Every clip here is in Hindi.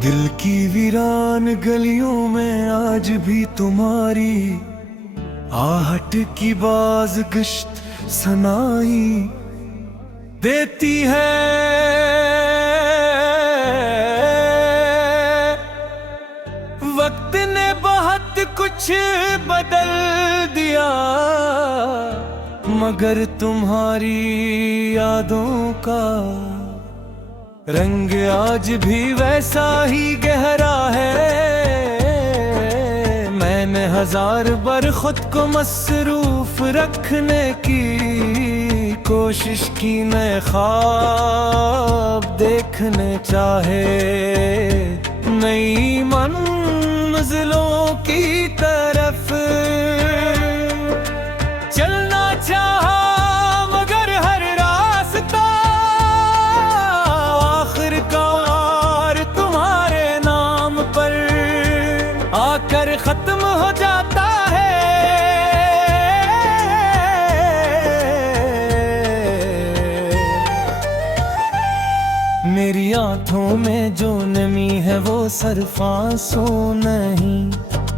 दिल की वीरान गलियों में आज भी तुम्हारी आहट की बाज गश्त सनाई देती है। वक्त ने बहुत कुछ बदल दिया मगर तुम्हारी यादों का रंग आज भी वैसा ही गहरा है। मैंने हजार बार खुद को मसरूफ रखने की कोशिश की, नए ख्वाब देखने चाहे, नई मंजिलों की तरफ चलना चाहा मगर हर रास्ता आखिरकार तुम्हारे नाम पर आकर खत्म हो जाता है। मेरी आंखों में जो नमी है वो सिर्फ आंसू नहीं,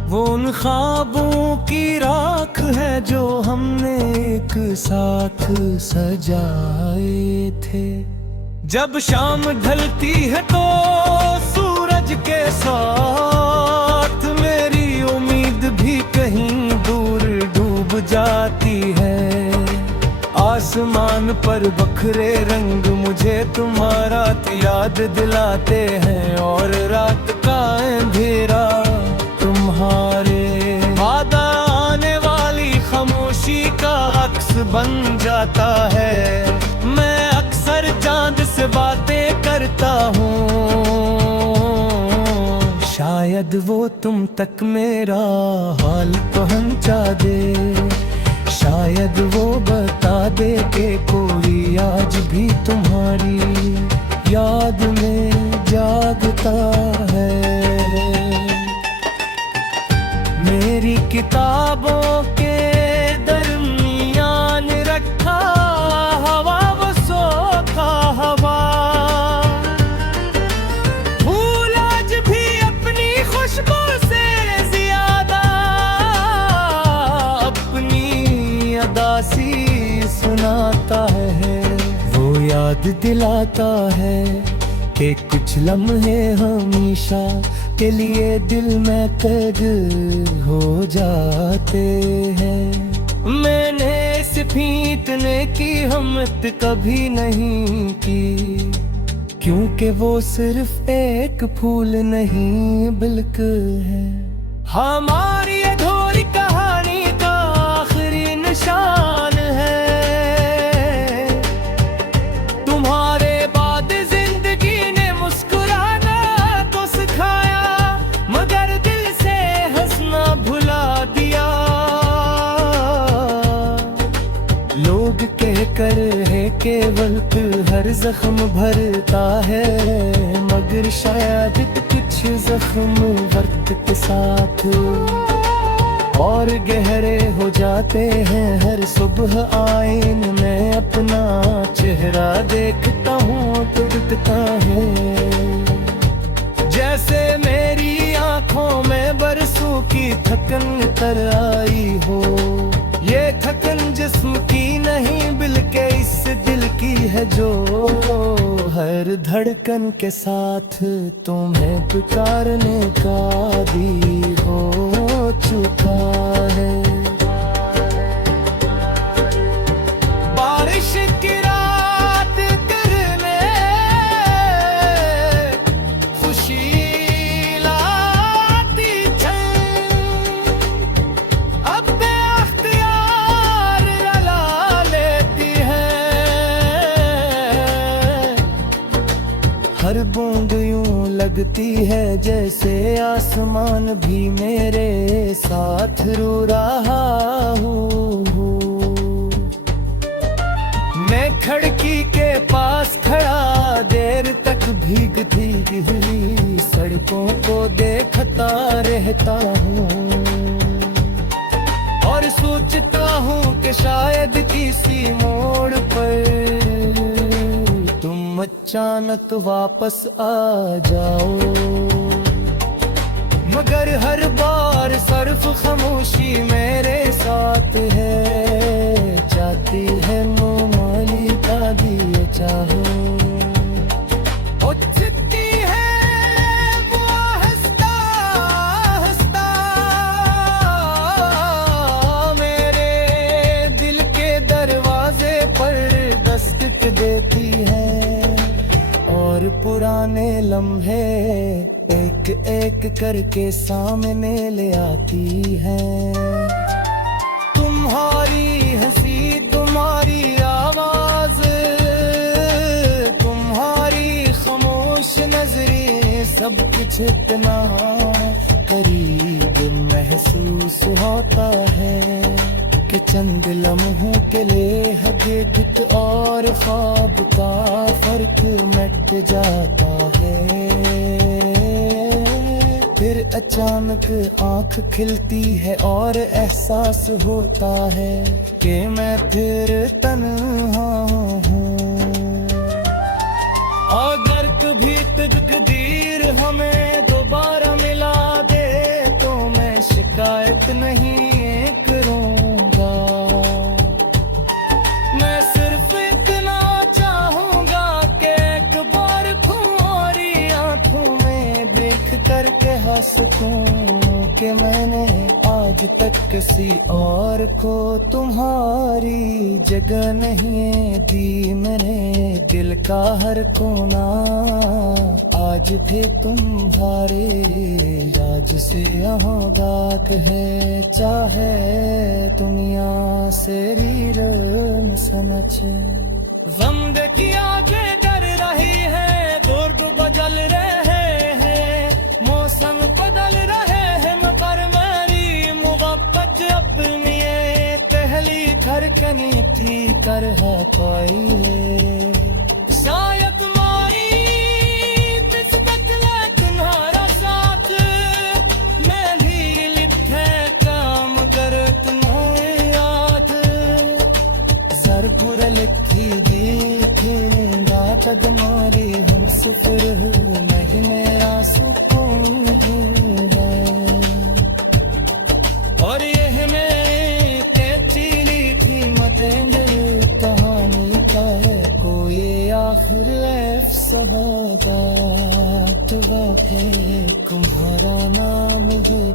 वो उन ख्वाबों की राख है जो हमने एक साथ सजाए थे। जब शाम ढलती है तो सूरज के साथ मेरी उम्मीद भी कहीं दूर डूब जाती है। आसमान पर बखरे रंग मुझे तुम्हारा याद दिलाते हैं और रात का अंधेरा तुम्हारे वादा आने वाली खामोशी का अक्स बन जाता है। मैं अक्सर चांद से बातें करता हूँ, शायद वो तुम तक मेरा हाल पहुँचा दे, शायद वो बता दे कि कोई आज भी तुम्हारी याद में जागता है। मेरी किताबों के दरमियान रखा हवा वो सोखा हवा, फूल आज भी अपनी खुशबू से ज्यादा अपनी अदासी सुनाता है। वो याद दिलाता है कि कुछ लम्हे हमेशा के लिए दिल में कैद हो जाते हैं। मैंने सिर्फ इतने की हिम्मत कभी नहीं की, क्योंकि वो सिर्फ एक फूल नहीं बल्कि है हमारी अधूरी कहानी का आखिरी निशान है। तुम्हारे बाद जिंदगी ने मुस्कुराना तो सिखाया मगर दिल से हंसना भुला दिया। लोग कहकर है केवल हर जख्म भरता है मगर शायद कुछ जख्म वक्त के साथ और गहरे हो जाते हैं। हर सुबह आईने में अपना चेहरा देखता हूँ तो दिखता है जैसे मेरी आंखों में बरसों की थकन तर आई हो। ये थकन जिस्म की नहीं बल्कि इस दिल की है जो हर धड़कन के साथ तुम्हें पुकारने का भी हो चुका है। बारिश की रात करने खुशी लाती अब बेअख्तियार रुला लेती है। हर बूंद यूं लगती है जैसे आसमान भी मेरे साथ रो रहा हो। मैं खिड़की के पास खड़ा देर तक भीगती हुई सड़कों को देखता रहता हूँ और सोचता हूँ कि शायद किसी मोड़ पर तुम अचानक वापस आ जाओ। मगर हर बार सिर्फ खामोशी मेरे साथ है, जाती है मोमाली का दिए चाहो। उठती है वो हंसता हंसता, मेरे दिल के दरवाजे पर दस्तक देती है, और पुराने लम्हे एक एक करके सामने ले आती है। तुम्हारी हंसी, तुम्हारी आवाज, तुम्हारी खामोश नजरें, सब कुछ इतना करीब महसूस होता है कि चंद लम्हों के लिए हकीकत और ख्वाब का फर्क मिट जाता है। फिर अचानक आंख खिलती है और एहसास होता है कि मैं फिर तन्हा हूँ। अगर कभी तकदीर हमें दोबारा मिला दे तो मैं शिकायत नहीं करूँगा। मैं सिर्फ इतना चाहूँगा कि एक बार तुम्हारी आंखों में देख कर कह सकूं कि मैंने आज तक किसी और को तुम्हारी जगह नहीं दी। मैंने दिल का हर कोना आज भी तुम्हारे राज से आगाह है, चाहे दुनिया से रीर न समझ। गम की आगे डर रही है, दुर्ग बदल रहे हैं, मौसम बदल रहे हैं, मगर मेरी मोहब्बत अपनी पहली धड़कन थी कर है पाई। शायद मारी किस्मत ने तुम्हारा साथ, मैं भी लिखे काम कर तुम्हें याद। सर पूरा लिखी देखे तक मारे हम सुफर नहीं मेरा सुकून है। और यह मेरी तेरी कीमतें कहानी का है कोई आखिर अफसाना, तो तुम्हारा नाम है।